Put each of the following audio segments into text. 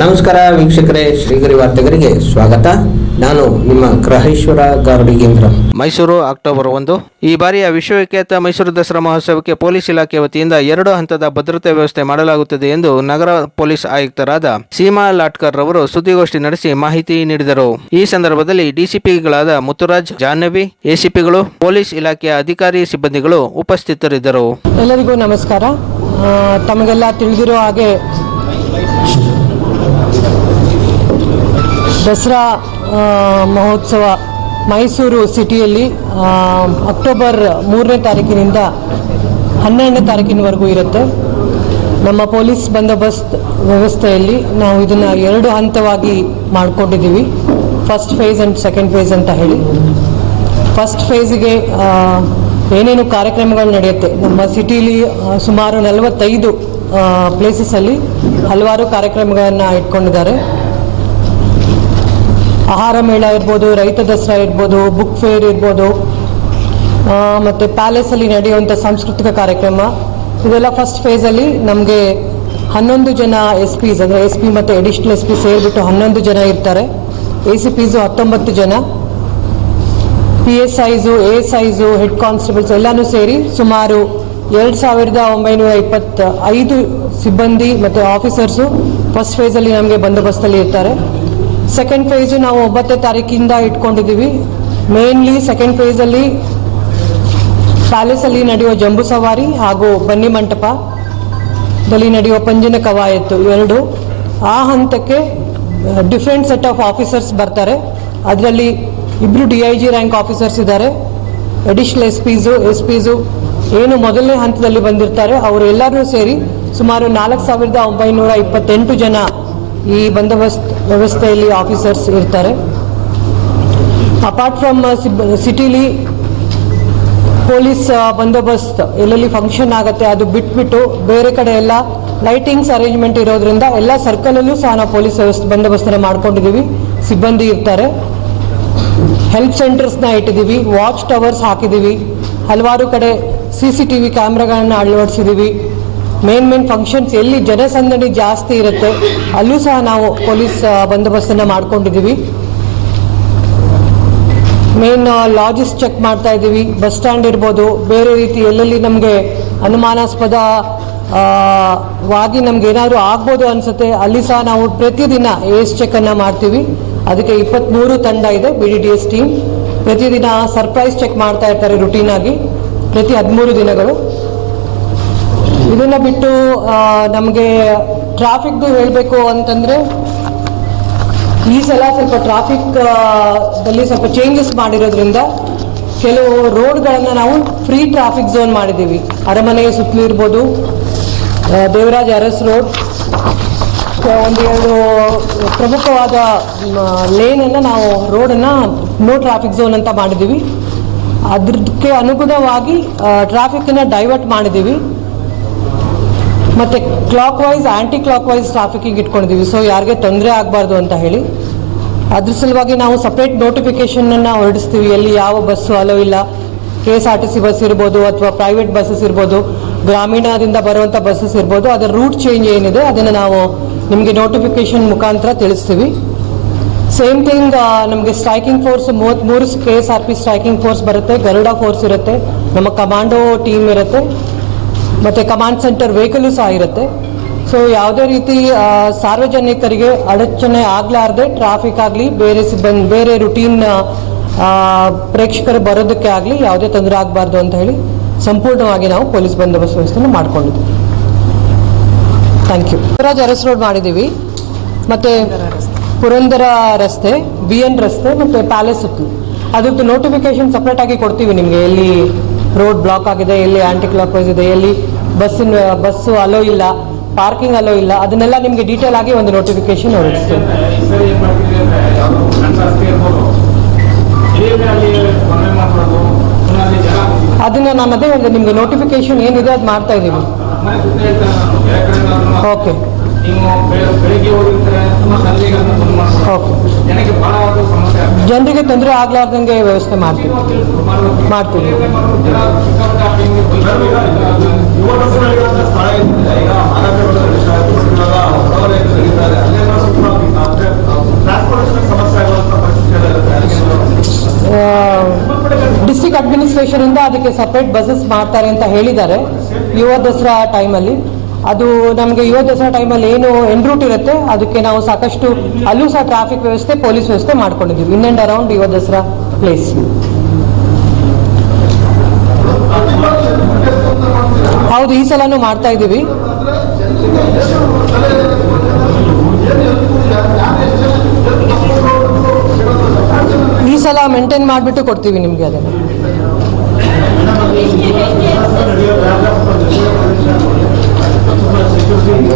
ನಮಸ್ಕಾರ ವೀಕ್ಷಕರೇ ಶ್ರೀಗರಿ ವಾರ್ತೆಗರಿಗೆ ಸ್ವಾಗತ. ನಾನು ನಿಮ್ಮ ಗ್ರಹೇಶ್ವರ ಗಾರ್ಡಿಗೇಂದ್ರ ಮೈಸೂರು ಅಕ್ಟೋಬರ್ ಒಂದು. ಈ ಬಾರಿಯ ವಿಶ್ವವಿಖ್ಯಾತ ಮೈಸೂರು ದಸರಾ ಮಹೋತ್ಸವಕ್ಕೆ ಪೊಲೀಸ್ ಇಲಾಖೆ ವತಿಯಿಂದ ಎರಡು ಹಂತದ ಭದ್ರತಾ ವ್ಯವಸ್ಥೆ ಮಾಡಲಾಗುತ್ತದೆ ಎಂದು ನಗರ ಪೊಲೀಸ್ ಆಯುಕ್ತರಾದ ಸೀಮಾ ಲಾಟ್ಕರ್ ರವರು ಸುದ್ದಿಗೋಷ್ಠಿ ನಡೆಸಿ ಮಾಹಿತಿ ನೀಡಿದರು. ಈ ಸಂದರ್ಭದಲ್ಲಿ ಡಿಸಿಪಿಗಳಾದ ಮುತ್ತುರಾಜ್ ಜಾಹ್ನವಿ ಎಸಿಪಿಗಳು ಪೊಲೀಸ್ ಇಲಾಖೆಯ ಅಧಿಕಾರಿ ಸಿಬ್ಬಂದಿಗಳು ಉಪಸ್ಥಿತರಿದ್ದರು. ಎಲ್ಲರಿಗೂ ನಮಸ್ಕಾರ. ತಮಗೆಲ್ಲ ತಿಳಿದಿರುವ ಹಾಗೆ ದಸರಾ ಮಹೋತ್ಸವ ಮೈಸೂರು ಸಿಟಿಯಲ್ಲಿ ಅಕ್ಟೋಬರ್ ಮೂರನೇ ತಾರೀಕಿನಿಂದ ಹನ್ನೆರಡನೇ ತಾರೀಕಿನವರೆಗೂ ಇರುತ್ತೆ. ನಮ್ಮ ಪೊಲೀಸ್ ಬಂದೋಬಸ್ತ್ ವ್ಯವಸ್ಥೆಯಲ್ಲಿ ನಾವು ಇದನ್ನು ಎರಡು ಹಂತವಾಗಿ ಮಾಡಿಕೊಂಡಿದ್ದೀವಿ. First phase and second phase ಅಂತ ಹೇಳಿ. ಫಸ್ಟ್ ಫೇಸಿಗೆ ಏನೇನು ಕಾರ್ಯಕ್ರಮಗಳು ನಡೆಯುತ್ತೆ? ನಮ್ಮ ಸಿಟಿಲಿ ಸುಮಾರು ನಲವತ್ತೈದು ಪ್ಲೇಸಸಲ್ಲಿ ಹಲವಾರು ಕಾರ್ಯಕ್ರಮಗಳನ್ನು ಇಟ್ಕೊಂಡಿದ್ದಾರೆ. ಆಹಾರ ಮೇಳ ಇರ್ಬೋದು, ರೈತ ದಸರಾ ಇರ್ಬೋದು ಬುಕ್ ಫೇರ್ ಇರ್ಬೋದು ಮತ್ತು ಪ್ಯಾಲೇಸಲ್ಲಿ ನಡೆಯುವಂಥ ಸಾಂಸ್ಕೃತಿಕ ಕಾರ್ಯಕ್ರಮ. ಇದೆಲ್ಲ ಫಸ್ಟ್ ಫೇಸಲ್ಲಿ ನಮಗೆ ಹನ್ನೊಂದು ಜನ ಎಸ್ ಪಿಸ್ ಅಂದರೆ ಎಸ್ ಪಿ ಮತ್ತು ಅಡಿಷ್ನಲ್ ಎಸ್ ಪಿ ಸೇರಿಬಿಟ್ಟು ಹನ್ನೊಂದು ಜನ ಇರ್ತಾರೆ. ಎ ಸಿ ಪಿಸು ಹತ್ತೊಂಬತ್ತು ಜನ. P S Is A S head constables ಎಲ್ಲನೂ ಸೇರಿ ಸುಮಾರು ಎರಡು ಸಾವಿರದ ಒಂಬೈನೂರ ಇಪ್ಪತ್ತ ಐದು ಸಿಬ್ಬಂದಿ ಮತ್ತು ಆಫೀಸರ್ಸು ಫಸ್ಟ್ ಫೇಸಲ್ಲಿ ನಮಗೆ ಬಂದೋಬಸ್ತಲ್ಲಿ ಇರ್ತಾರೆ. ಸೆಕೆಂಡ್ ಫೇಸು ನಾವು ಒಂಬತ್ತನೇ ತಾರೀಕಿಂದ ಇಟ್ಕೊಂಡಿದ್ದೀವಿ. ಮೇನ್ಲಿ ಸೆಕೆಂಡ್ ಫೇಸಲ್ಲಿ ಪ್ಯಾಲೇಸಲ್ಲಿ ನಡೆಯುವ ಜಂಬೂ ಸವಾರಿ ಹಾಗೂ ಬನ್ನಿ ಮಂಟಪದಲ್ಲಿ ನಡೆಯುವ ಪಂಜಿನ ಕವಾಯತ್ತು ಎರಡು. ಆ ಹಂತಕ್ಕೆ ಡಿಫ್ರೆಂಟ್ ಸೆಟ್ ಆಫ್ ಆಫೀಸರ್ಸ್ ಬರ್ತಾರೆ. ಅದರಲ್ಲಿ ಇಬ್ಬರು D I G rank officers ಇದ್ದಾರೆ. Additional S Ps S Ps ಏನು ಮೊದಲನೇ ಹಂತದಲ್ಲಿ ಬಂದಿರ್ತಾರೆ. ಅವರೆಲ್ಲರೂ ಸೇರಿ ಸುಮಾರು ನಾಲ್ಕು ಸಾವಿರದ ಒಂಬೈನೂರ ಇಪ್ಪತ್ತೆಂಟು ಜನ ಈ ಬಂದೋಬಸ್ತ್ ವ್ಯವಸ್ಥೆಯಲ್ಲಿ ಆಫೀಸರ್ಸ್ ಇರ್ತಾರೆ. ಅಪಾರ್ಟ್ ಫ್ರಮ್ ಸಿಟಿಲಿ ಪೊಲೀಸ್ ಬಂದೋಬಸ್ತ್ ಎಲ್ಲೆಲ್ಲಿ ಫಂಕ್ಷನ್ ಆಗುತ್ತೆ ಅದು ಬಿಟ್ಬಿಟ್ಟು ಬೇರೆ ಕಡೆ ಎಲ್ಲ ಲೈಟಿಂಗ್ಸ್ ಅರೇಂಜ್ಮೆಂಟ್ ಇರೋದ್ರಿಂದ ಎಲ್ಲ ಸರ್ಕಲಲ್ಲೂ ಸಹ ನಾವು ಪೊಲೀಸ್ ವ್ಯವಸ್ಥೆ, ಬಂದೋಬಸ್ತನ್ನು ಮಾಡ್ಕೊಂಡಿದ್ದೀವಿ. ಸಿಬ್ಬಂದಿ ಇರ್ತಾರೆ. ಹೆಲ್ಪ್ ಸೆಂಟರ್ಸ್ನ ಇಟ್ಟಿದ್ದೀವಿ. ವಾಚ್ ಟವರ್ಸ್ ಹಾಕಿದ್ದೀವಿ. ಹಲವಾರು ಕಡೆ ಸಿ ಸಿ ಟಿ ವಿ ಕ್ಯಾಮ್ರಾಗಳನ್ನ ಅಳವಡಿಸಿದ್ದೀವಿ. ಮೇನ್ ಮೇನ್ ಫಂಕ್ಷನ್ಸ್ ಎಲ್ಲಿ ಜನಸಂದಣಿ ಜಾಸ್ತಿ ಇರುತ್ತೆ, ಅಲ್ಲೂ ಸಹ ನಾವು ಪೊಲೀಸ್ ಬಂದೋಬಸ್ತ್ ಅನ್ನ ಮಾಡ್ಕೊಂಡಿದೀವಿ. ಮೇನ್ ಲಾಜಸ್ ಚೆಕ್ ಮಾಡ್ತಾ ಇದ್ದೀವಿ ಬಸ್ ಸ್ಟ್ಯಾಂಡ್ ಇರ್ಬೋದು, ಬೇರೆ ರೀತಿ ಎಲ್ಲೆಲ್ಲಿ ನಮಗೆ ಅನುಮಾನಾಸ್ಪದ ವಾಗಿ ನಮ್ಗೆ ಏನಾದರೂ ಆಗ್ಬೋದು ಅನ್ಸುತ್ತೆ, ಅಲ್ಲಿ ಸಹ ನಾವು ಪ್ರತಿದಿನ ಏಸ್ ಚೆಕ್ ಅನ್ನ ಮಾಡ್ತೀವಿ. ಅದಕ್ಕೆ ಇಪ್ಪತ್ತ್ಮೂರು ತಂಡ ಇದೆ B D D S team ಪ್ರತಿದಿನ ಸರ್ಪ್ರೈಸ್ ಚೆಕ್ ಮಾಡ್ತಾ ಇರ್ತಾರೆ ರುಟೀನ್ ಆಗಿ. ಪ್ರತಿ ಹದಿಮೂರು ದಿನಗಳು. ಇದನ್ನ ಬಿಟ್ಟು ನಮಗೆ ಟ್ರಾಫಿಕ್ದು ಹೇಳಬೇಕು ಅಂತಂದ್ರೆ, ಈ ಸಲ ಸ್ವಲ್ಪ ಟ್ರಾಫಿಕ್ ದಲ್ಲಿ ಸ್ವಲ್ಪ ಚೇಂಜಸ್ ಮಾಡಿರೋದ್ರಿಂದ ಕೆಲವು ರೋಡ್ಗಳನ್ನು ನಾವು ಫ್ರೀ ಟ್ರಾಫಿಕ್ ಝೋನ್ ಮಾಡಿದ್ದೀವಿ. ಅರಮನೆ ಸುತ್ತಲೂ ಇರ್ಬೋದು ದೇವರಾಜ್ ಅರಸ್ ರೋಡ್ ಒಂದು ಎರಡು ಪ್ರಮುಖವಾದ ಲೇನನ್ನು ನಾವು ರೋಡನ್ನು ನೋ ಟ್ರಾಫಿಕ್ ಝೋನ್ ಅಂತ ಮಾಡಿದ್ದೀವಿ. ಅದಕ್ಕೆ ಅನುಗುಣವಾಗಿ ಟ್ರಾಫಿಕ್ಕನ್ನು ಡೈವರ್ಟ್ ಮಾಡಿದ್ದೀವಿ. ಮತ್ತೆ clockwise anticlockwise trafficking ಇಟ್ಕೊಂಡಿದ್ದೀವಿ ಸೊ ಯಾರಿಗೆ ತೊಂದರೆ ಆಗಬಾರ್ದು ಅಂತ ಹೇಳಿ. ಅದ್ರ ಸಲುವಾಗಿ ನಾವು ಸಪ್ರೇಟ್ ನೋಟಿಫಿಕೇಶನ್ ಅನ್ನ ಹೊರಡಿಸ್ತೀವಿ. ಎಲ್ಲಿ ಯಾವ ಬಸ್ಸು ಅಲೋ ಇಲ್ಲ. K S R T C bus ಇರ್ಬೋದು ಅಥವಾ ಪ್ರೈವೇಟ್ ಬಸ್ಸಸ್ ಇರ್ಬೋದು. ಗ್ರಾಮೀಣದಿಂದ ಬರುವಂಥ ಬಸ್ಸಸ್ ಇರ್ಬೋದು. ಅದರ ರೂಟ್ ಚೇಂಜ್ ಏನಿದೆ, ಅದನ್ನು ನಾವು ನಿಮಗೆ ನೋಟಿಫಿಕೇಶನ್ ಮುಖಾಂತರ ತಿಳಿಸ್ತೀವಿ. ಸೇಮ್ ಥಿಂಗ್ ನಮಗೆ ಸ್ಟ್ರೈಕಿಂಗ್ ಫೋರ್ಸ್ ಮೂವತ್ತ್ಮೂರು K S R P striking force ಬರುತ್ತೆ. ಗರುಡ ಫೋರ್ಸ್ ಇರುತ್ತೆ. ನಮ್ಮ ಕಮಾಂಡೋ ಟೀಮ್ ಇರುತ್ತೆ. ಮತ್ತು ಕಮಾಂಡ್ ಸೆಂಟರ್ ವೆಹಿಕಲು ಸಹ ಇರುತ್ತೆ. ಸೊ ಯಾವುದೇ ರೀತಿ ಸಾರ್ವಜನಿಕರಿಗೆ ಅಡಚಣೆ ಆಗಲಾರ್ದೆ ಟ್ರಾಫಿಕ್ ಆಗಲಿ, ಬೇರೆ ಸಿಬ್ಬಂದಿ, ಬೇರೆ ರುಟೀನ್ ಪ್ರೇಕ್ಷಕರು ಬರೋದಕ್ಕೆ ಆಗಲಿ ಯಾವುದೇ ತೊಂದರೆ ಆಗಬಾರ್ದು ಅಂತ ಹೇಳಿ ಸಂಪೂರ್ಣವಾಗಿ ನಾವು ಪೊಲೀಸ್ ಬಂದೋಬಸ್ತ್ ವ್ಯವಸ್ಥೆಯನ್ನು ಮಾಡ್ಕೊಂಡಿದ್ದೀವಿ ಥ್ಯಾಂಕ್ ಯು ಪುರಾಜ್ ಅರಸ್ ರೋಡ್ ಮಾಡಿದ್ದೀವಿ. ಮತ್ತು ಪುರಂದರ ರಸ್ತೆ ಬಿ ಎನ್ ರಸ್ತೆ, ಮತ್ತು ಪ್ಯಾಲೇಸ್ ಸುತ್ತಲೂ. ಅದಕ್ಕೆ ನೋಟಿಫಿಕೇಶನ್ ಸಪ್ರೇಟಾಗಿ ಕೊಡ್ತೀವಿ ನಿಮಗೆ, ಎಲ್ಲಿ ರೋಡ್ ಬ್ಲಾಕ್ ಆಗಿದೆ, ಎಲ್ಲಿ ಆಂಟಿ ಕ್ಲಾಕ್ ವೈಸ್ ಇದೆ, ಎಲ್ಲಿ ಬಸ್ಸಿನ, ಬಸ್ಸು ಅಲೋ ಇಲ್ಲ ಪಾರ್ಕಿಂಗ್ ಅಲೋ ಇಲ್ಲ, ಅದನ್ನೆಲ್ಲ ನಿಮಗೆ ಡೀಟೇಲ್ ಆಗಿ ಒಂದು ನೋಟಿಫಿಕೇಶನ್ ಹೊರಡಿಸ್ತೀವಿ ಅದನ್ನ ನಾನು ಅದೇ ಒಂದು ನಿಮಗೆ ನೋಟಿಫಿಕೇಶನ್ ಏನಿದೆ ಅದು ಮಾಡ್ತಾ ಇದ್ದೀವಿ ಓಕೆ ಜನರಿಗೆ ತೊಂದರೆ ಆಗ್ಲಾರ್ದಂಗೆ ವ್ಯವಸ್ಥೆ ಮಾಡ್ತೀವಿ. ಮಾಡ್ತೀವಿ. ಡಿಸ್ಟಿಕ್ ಅಡ್ಮಿನಿಸ್ಟ್ರೇಷನ್ ಇಂದ ಅದಕ್ಕೆ ಸಪ್ರೇಟ್ ಬಸ್ಸಸ್ ಮಾಡ್ತಾರೆ ಅಂತ ಹೇಳಿದ್ದಾರೆ. ಯುವ ದಸರಾ ಟೈಮಲ್ಲಿ ಅದು ನಮಗೆ ಯುವ ದಸರಾ ಟೈಮಲ್ಲಿ ಏನು ಎನ್ ರೂಟ್ ಇರುತ್ತೆ, ಅದಕ್ಕೆ ನಾವು ಸಾಕಷ್ಟು ಅಲ್ಲೂ ಸಹ ಟ್ರಾಫಿಕ್ ವ್ಯವಸ್ಥೆ ಪೊಲೀಸ್ ವ್ಯವಸ್ಥೆ ಮಾಡ್ಕೊಂಡಿದ್ದೀವಿ. ಇನ್ ಅಂಡ್ ಅರೌಂಡ್ ಯುವ ದಸರಾ ಪ್ಲೇಸ್ ಹೌದು, ಈ ಸಲನೂ ಮಾಡ್ತಾ ಇದ್ದೀವಿ. ಈ ಸಲ ಮೇಂಟೈನ್ ಮಾಡಿಬಿಟ್ಟು ಕೊಡ್ತೀವಿ ನಿಮಗೆ ಅದನ್ನು.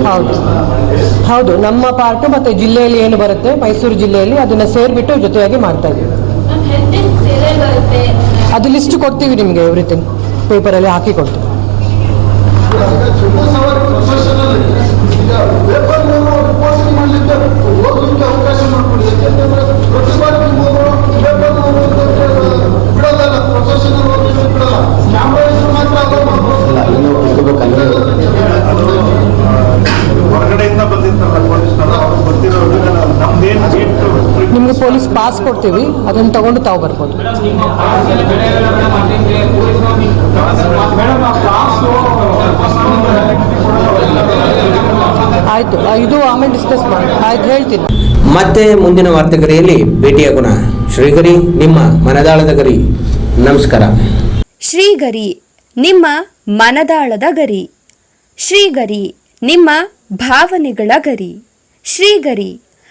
ಹೌದು. ಹೌದು, ನಮ್ಮ ಪಾರ್ಟ್ ಮತ್ತೆ ಜಿಲ್ಲೆಯಲ್ಲಿ ಏನು ಬರುತ್ತೆ, ಮೈಸೂರು ಜಿಲ್ಲೆಯಲ್ಲಿ ಅದನ್ನ ಸೇರ್ಬಿಟ್ಟು ಜೊತೆಯಾಗಿ ಮಾಡ್ತಾ ಇದ್ದೀವಿ. ಅದು ಲಿಸ್ಟ್ ಕೊಡ್ತೀವಿ ನಿಮಗೆ ಎವ್ರಿಥಿಂಗ್ ಪೇಪರಲ್ಲಿ ಹಾಕಿ ಕೊಡ್ತೀವಿ ನಿಮಗೆ ಪೊಲೀಸ್ ಪಾಸ್ ಕೊಡ್ತೀವಿ ಅದನ್ನು ತಗೊಂಡು ತಾವು ಬರ್ಬೋದು. ಆಯ್ತು ಇದು ಆಮೇಲೆ ಡಿಸ್ಕಸ್ ಮಾಡಿ ಆಯ್ತು ಹೇಳ್ತೀನಿ. ಮತ್ತೆ ಮುಂದಿನ ವಾರ್ತೆಗರಿಯಲ್ಲಿ ಭೇಟಿಯಾಗೋಣ ಶ್ರೀಗರಿ ನಿಮ್ಮ ಮನದಾಳದ ಗರಿ. ನಮಸ್ಕಾರ. ಶ್ರೀಗರಿ ನಿಮ್ಮ ಮನದಾಳದ ಗರಿ. ಶ್ರೀಗರಿ ನಿಮ್ಮ ಭಾವನೆಗಳ ಗರಿ. ಶ್ರೀಗರಿ